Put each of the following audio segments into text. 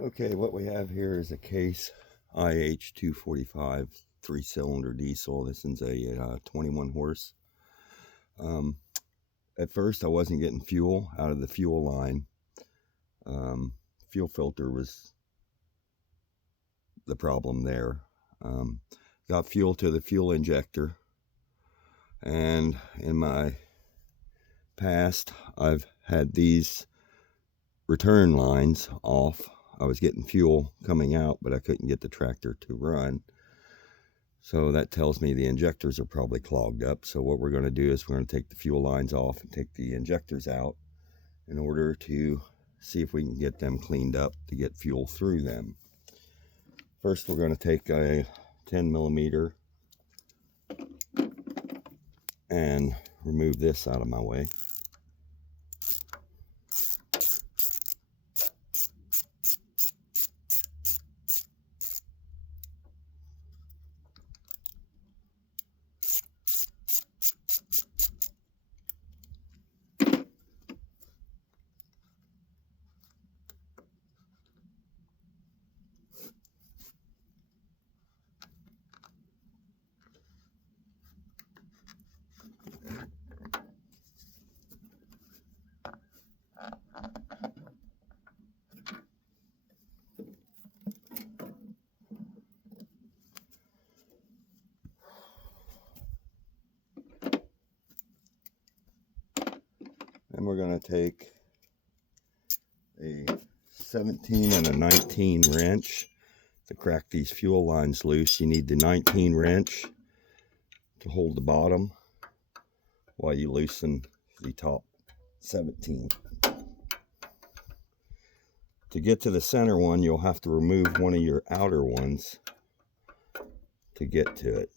Okay, what we have here is a Case IH245 3-cylinder diesel. This is a 21 horse. At first I wasn't getting fuel out of the fuel line. Fuel filter was the problem there. Got fuel to the fuel injector, and in my past I've had these return lines off. I was getting fuel coming out, but I couldn't get the tractor to run. So that tells me the injectors are probably clogged up. So what we're going to do is we're going to take the fuel lines off and take the injectors out in order to see if we can get them cleaned up to get fuel through them. First, we're going to take a 10mm and remove this out of my way. And we're going to take a 17 and a 19 wrench to crack these fuel lines loose. You need the 19 wrench to hold the bottom while you loosen the top 17. To get to the center one, you'll have to remove one of your outer ones to get to it.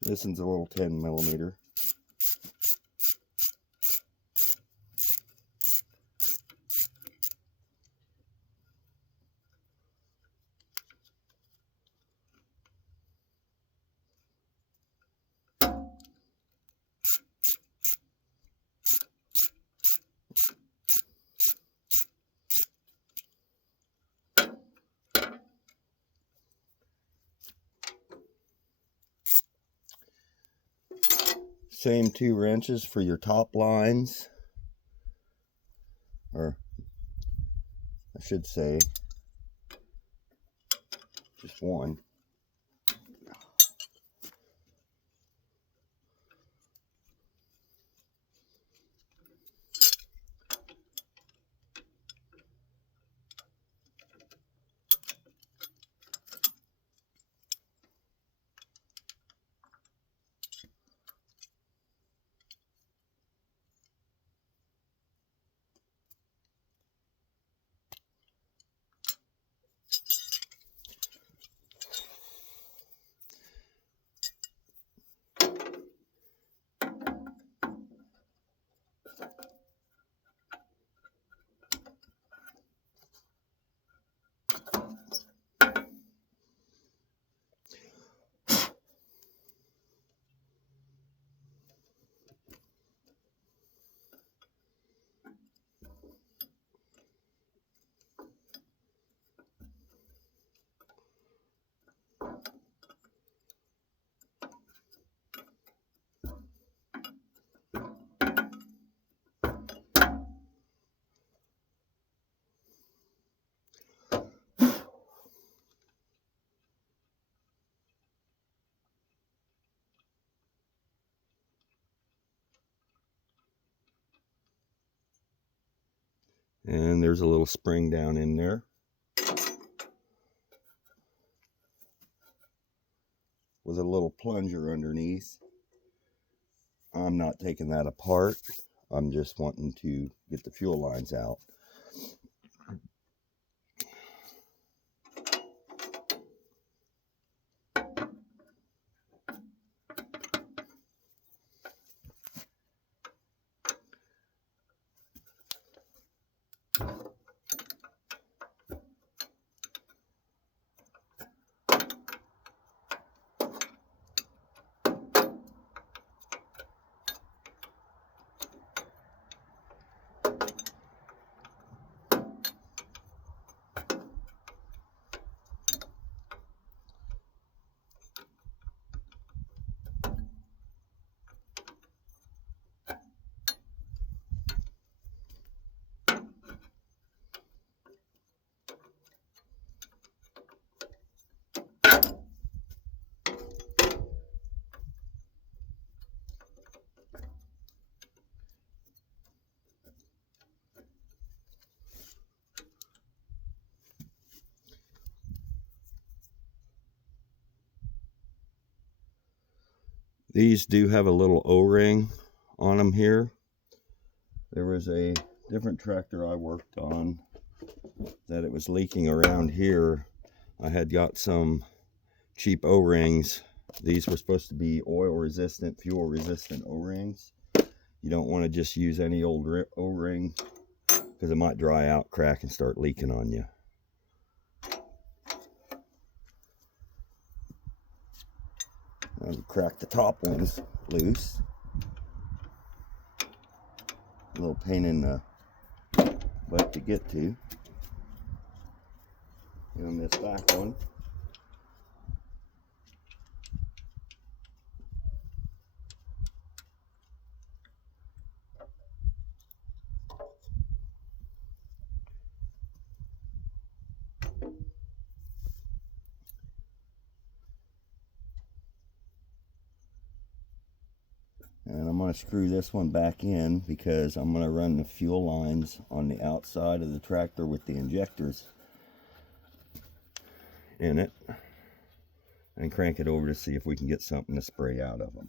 This one's a little 10mm. Same 2 wrenches for your top lines, or I should say just one. And there's a little spring down in there with a little plunger underneath. I'm not taking that apart. I'm just wanting to get the fuel lines out. These do have a little O-ring on them here. There was a different tractor I worked on that it was leaking around here. I had got some cheap O-rings. These were supposed to be oil resistant, fuel resistant O-rings. You don't want to just use any old O-ring because it might dry out, crack, and start leaking on you. Now you crack the top ones loose. A little pain in the butt to get to. And this back one. And I'm going to screw this one back in because I'm going to run the fuel lines on the outside of the tractor with the injectors in it and crank it over to see if we can get something to spray out of them.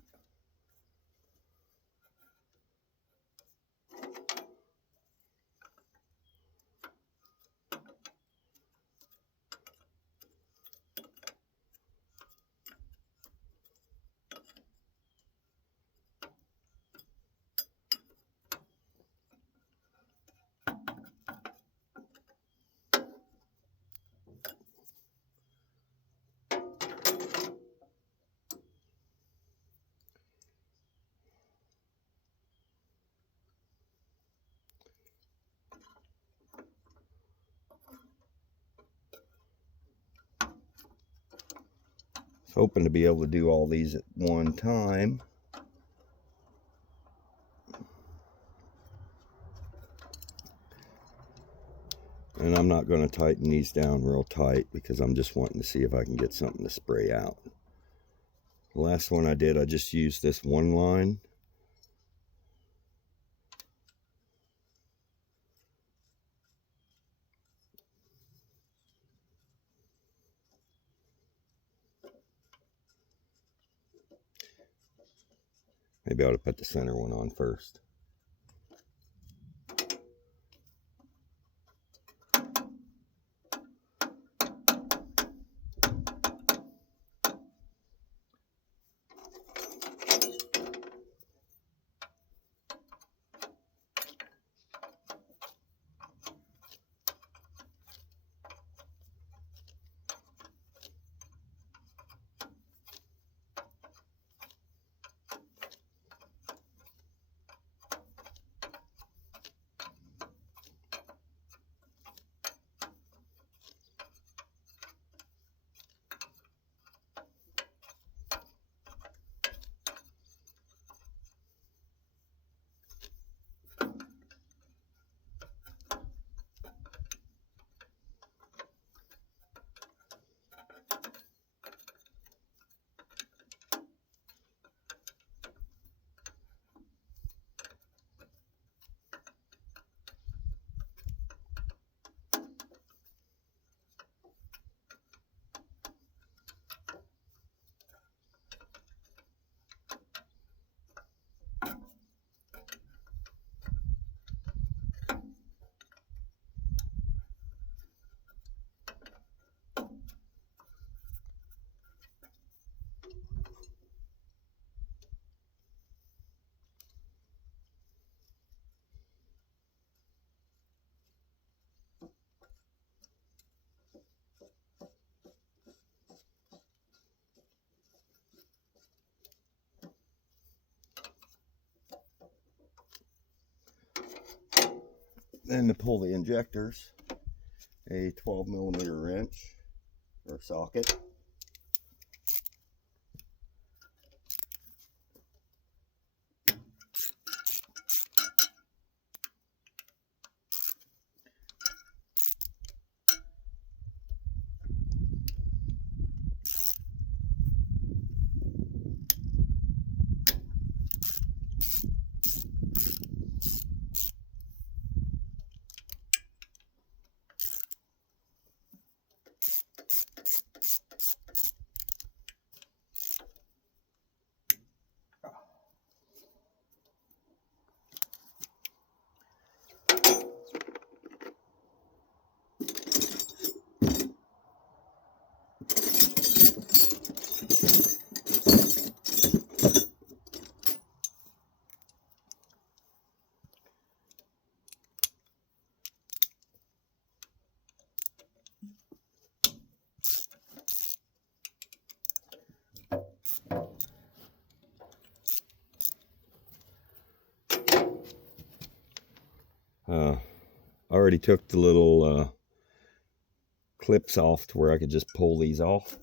Hoping to be able to do all these at one time. And I'm not going to tighten these down real tight because I'm just wanting to see if I can get something to spray out. The last one I did, I just used this one line. Maybe I ought to put the center one on first. Then to pull the injectors, a 12mm wrench or socket. I already took the little clips off to where I could just pull these off.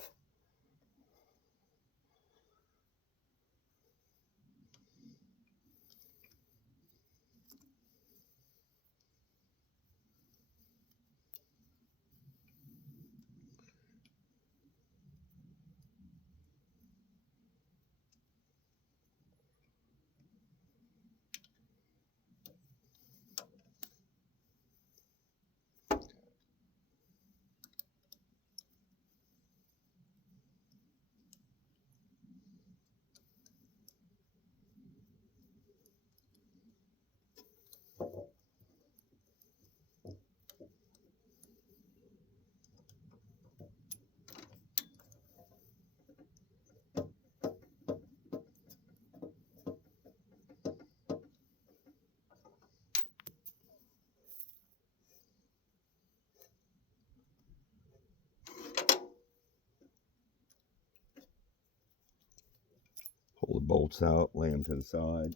Pull the bolts out, lay them to the side.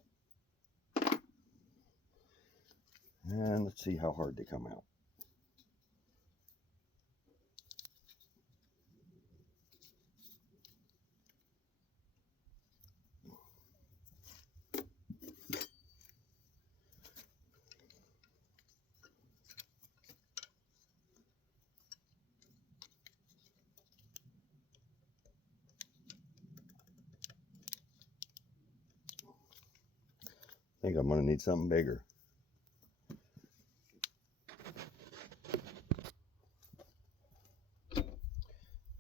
And let's see how hard they come out. I think I'm going to need something bigger.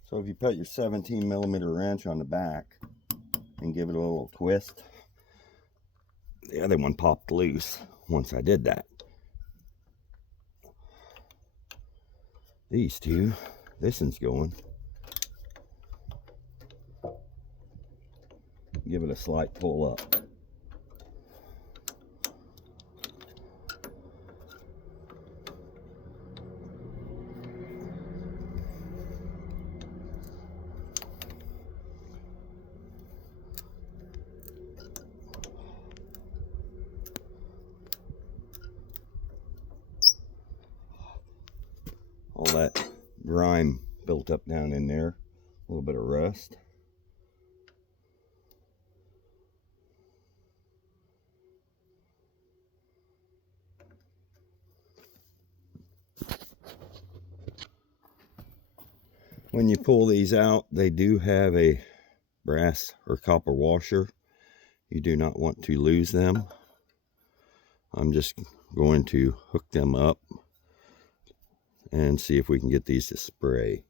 So if you put your 17mm wrench on the back and give it a little twist, the other one popped loose once I did that. These two, this one's going. Give it a slight pull up. All that grime built up down in there, a little bit of rust. When you pull these out, they do have a brass or copper washer. You do not want to lose them. I'm just going to hook them up and see if we can get these to spray.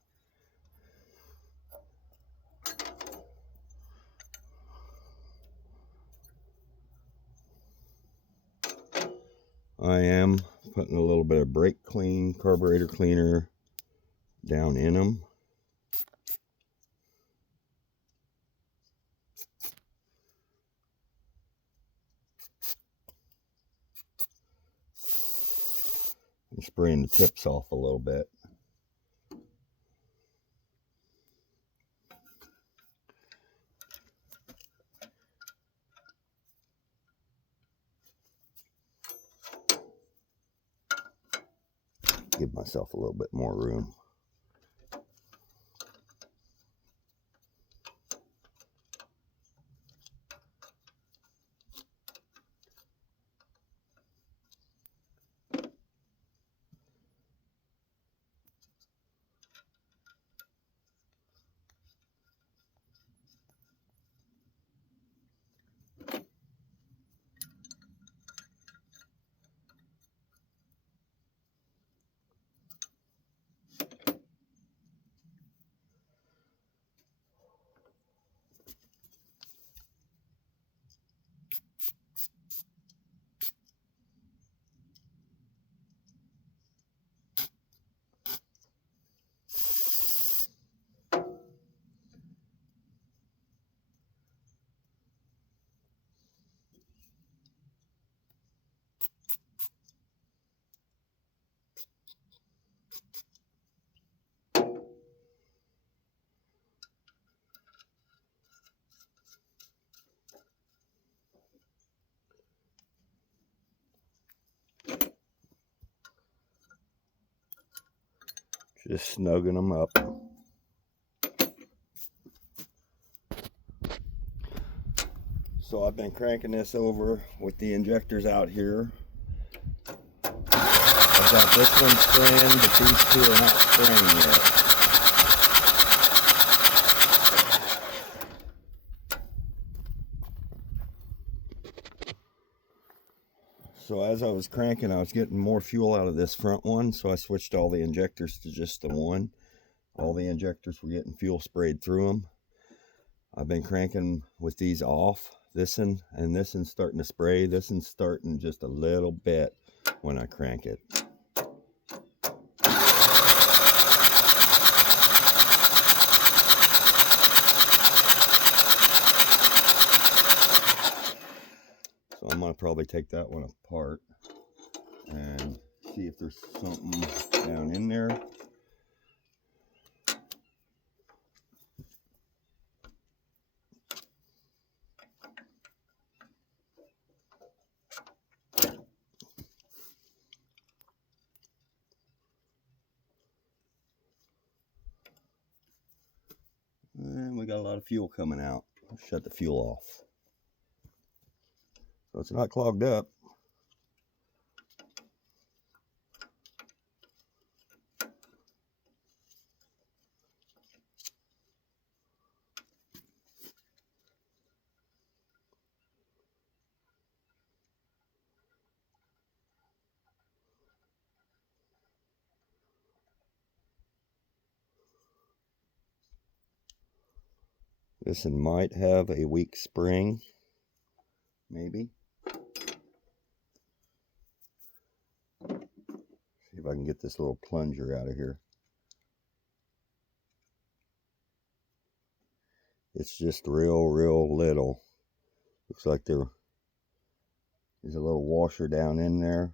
I am putting a little bit of brake clean, carburetor cleaner down in them. I'm spraying the tips off a little bit. give myself a little bit more room. Just snugging them up. So I've been cranking this over with the injectors out here. I've got this one spraying, but these two are not spraying yet. So as I was cranking, I was getting more fuel out of this front one, so I switched all the injectors to just the one. All the injectors were getting fuel sprayed through them. I've been cranking with these off. This one and this one's starting to spray. This one's starting just a little bit when I crank it. So I'm going to probably take that one apart and see if there's something down in there. And we got a lot of fuel coming out. I'll shut the fuel off. So it's not clogged up. This one might have a weak spring, maybe. See if I can get this little plunger out of here. It's just real little. Looks like there's a little washer down in there.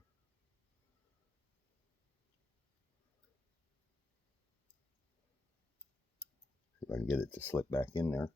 See if I can get it to slip back in there.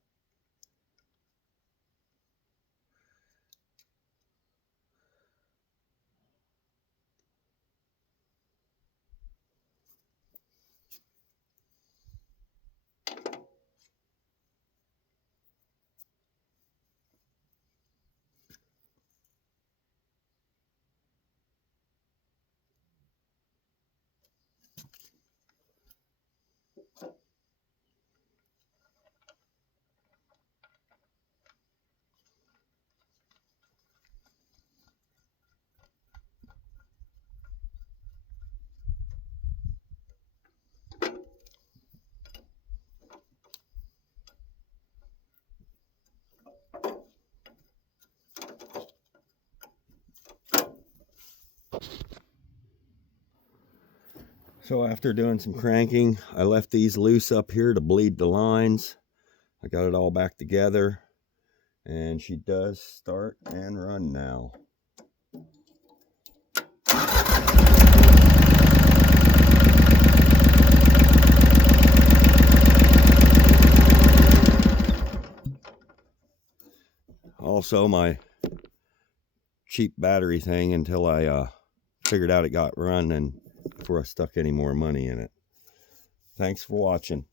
So after doing some cranking, I left these loose up here to bleed the lines. I got it all back together, and she does start and run now. Also, my cheap battery thing, until I figured out it got run and before I stuck any more money in it. Thanks for watching.